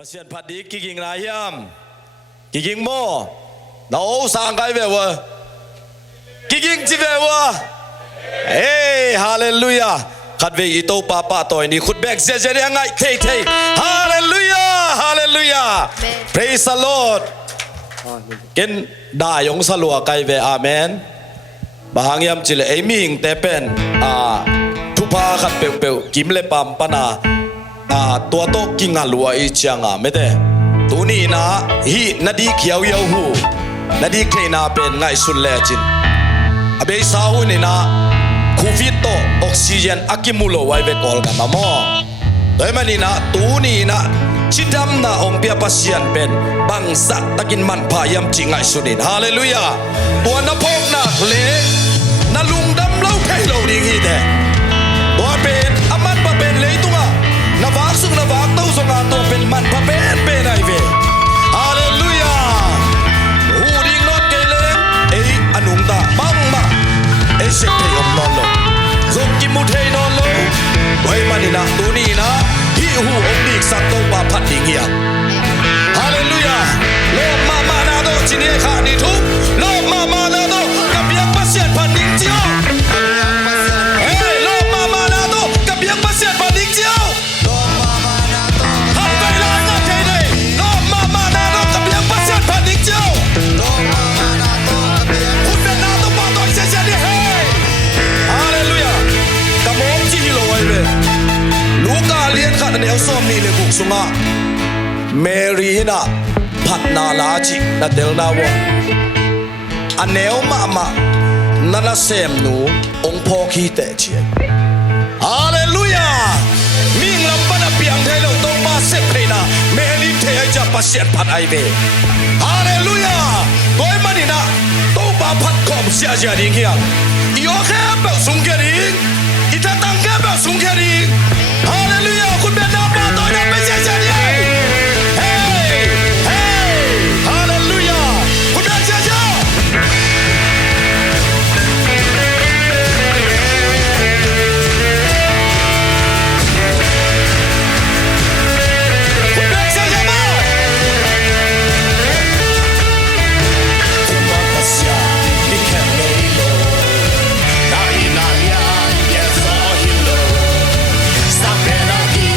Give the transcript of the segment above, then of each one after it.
Pasien padi kiging rayam, kiging mo, na o sangkai bewa, kiging cibewa, hey hallelujah, kadve ito papa to ini khut bek zezeri angai tei, hallelujah, hallelujah, praise the Lord, ken dayong salua kai be amen, bahangyam cile aiming tepen tupa kat peu kimle pam pana. ตัวโตกิงหัวอีจังไม่ได้ตัวนี้นะฮีนาดีเขียวยาวหูนาดีเคนาเป็นไงสุดแลจินอเบสาหูนี่นะคูฟิตโตออกซิเจนอากิมูโลไว้เวกอลกันนะมอโดยมันนี่นะตัวนี้นะชิดำนะองเปียปัสยันเป็นบังสัตตะกินมันพายามจิงไงสุดินฮาเลลูยาตัวนพงนักเลนาลุงดำเล่าไทยเราดีฮีเดตัวเป็นอามันปะเป็นเลยตัวนวักสุงนวักตู้สงาตัวเป็นมันพะเป็นไอเวฮาเลลูยาหูดิ่งนอนเกเลงเออนุงตาบังมาเอเสกเทยอมนอนลงจงกิมุเทยนอนลงไว้มันนี่นะตัวนี้นะฮีหูองดีสักตัวปาพัดดิ่งเฮียฮาเลลูยาโลมานาโตจิเนียขานิทุกโลมานาโตกับยังปัสเซียนพันดิ่งเจียวเฮ้โลมานาโตกับยังปัสเซียนพันดิ่งเจียวเดี๋ยวส้มนี่เลยบุกสุงะเมรีน่ะพัดนาลาจิน่ะเดลนาวะอันเนวมานั่นละเซมหนูองค์พ่อขี้แต่เชียฮาเลลูยามิ่งลำบากเปียงไทยเราต้องมาเสพให้นะเมรีเทยจะปัสเซียนพัดไอเวฮาเลลูยาตัวมันนี่นะต้องมาพัดขอบเสียเสียดิ้งเฮียอีโอแค่แบบสุงแค่ดิ้งอีท่าตั้งแค่แบบสุงแค่ดิ้งฮาเลลูยาคุณเป็นน้ำมาตัวนั้นไม่ใช่เสียดิ้งเฮ้เฮ้ฮาเลลูยาคุณเป็นเสียดิ้งคุณเป็นเสียดิ้งมาคุณมาตัดเสียดิแค่ไม่โลนาอินาเลียเยสโอฮิโลสตาเปนาดี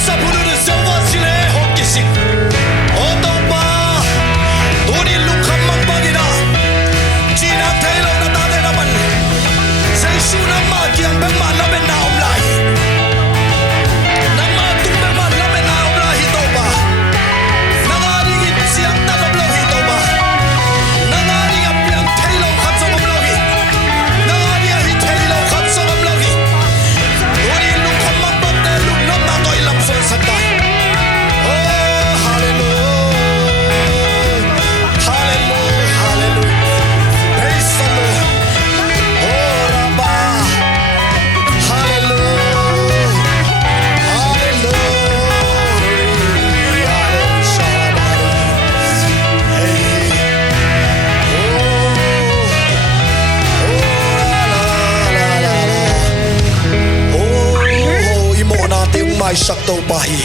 sa puno sa wasile hokisik otoba doni lukham mangpagina China Taylor na tate naman sa isu na magyang pagmalamin na umlahi nang matubang malamin na umlahi ito ba nangaringin siyang talablaw ito ba nangaring apyang Taylor kat sa umlahi nangaring hi Taylor kat sa umlahi doni lukham mangpagte luklom na to ilang sulasagday oh hallelujah hallelujah hallelujah praise the Lord oh Rabba hallelujah hallelujah oh imo natin may sakto pahi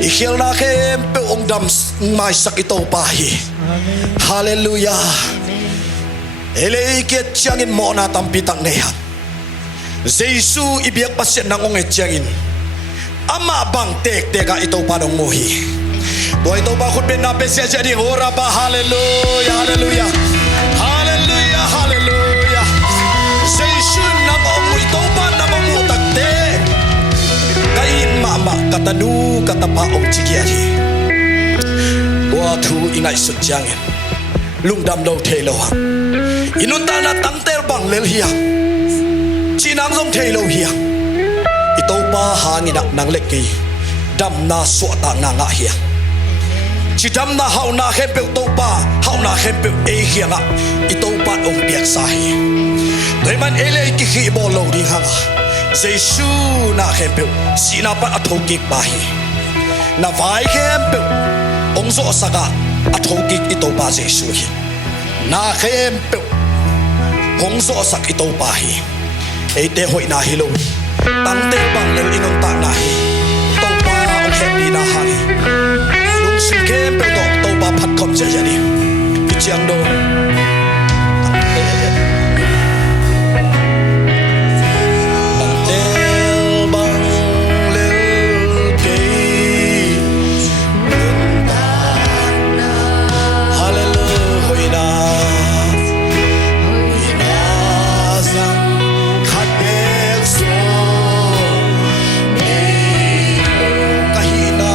ikhil na kempe ong dams may sakito pahi hallelujah Eleikit tiangin mo na tampitang nehan. Jesu ibiyak pasyan ng ungit tiangin. Ama bang tek-teka ito panong muhi. Buhay ito ba kung pinapesya siya di hora ba? Hallelujah, hallelujah. Hallelujah, hallelujah. Jesu nang omo ito pa na mamutagte. Kain mama katanu katapaong chikiyari. Buatu ingay sut tiangin. Lungdam daw telohang. Inunta na tang terbang lelhiyang Chinang zong telo hiyang Ito pa hanginak ng leki Dam na suata nga nga hiyang Chidam na haw na hempel to pa Haw na hempel hiyang nga Ito pa ong piaksahi Doy man elay kikibolo ring hanga Jesu na hempel Sinapan at hukik bahi Na vai hempel Ong so saga at hukik ito pa Jesu Na hempel Hong so sak ito pahi Ete hoy na hilo Tante bang lel inong ta nahi Ito pa ang happy na hari Nung sikem pero ito pa patkom siya jadi Pichiyang do Tante bang lel kay Hallelujah na Kahina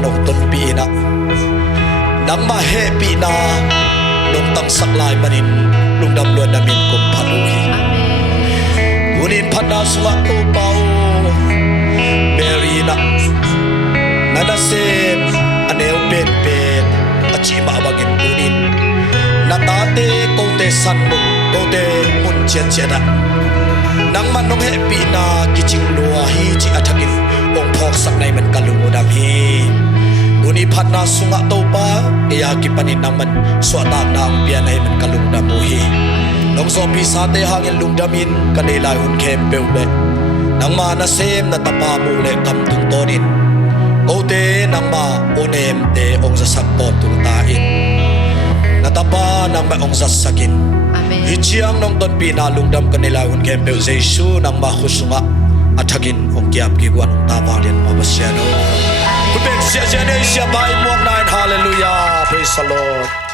มันองต้นปีนะนังมาเฮปีนาลงตั้งสักลายมันินลุงดำลวนนามินกุมพันุยกุนินพันนาสวะโตเปาเมรีนะนันเซมอเนวเป็นอจิมาบังอินกุนินนาตาเตโกเตสันมุนโกเตมุนเจียนเจียนะนังมันนงเฮปีนากิจิงลัวฮีจิอัฐกินองพอกสักในมันกะลุงดำฮีกุนิพันนาสุงะโตปาเอียกิปันินังมันสวดากนางเปียในมันกะลุงดำมูฮีน้องโซปีซาเตหางินลุงดำมินกันในลายหุ่นเข้มเปลวเบนังมานาเซมนาตาปามูเลกำตุงโตนินโกเตนังมาโอเนมเตองจะสักตอนตุงตาอินนาตาปานังมาองจะสักินฮิจิยังน้องต้นปีนาลุงดำกันในลายหุ่นเข้มเปลวเจสูนังมาขุสุงะอัฐกินองเกียบกิกวันตาบาเลียนมาบเสียโนคุณเป็นเสียเจเนเสียบายมวงนายฮาเลลูยา praise the Lord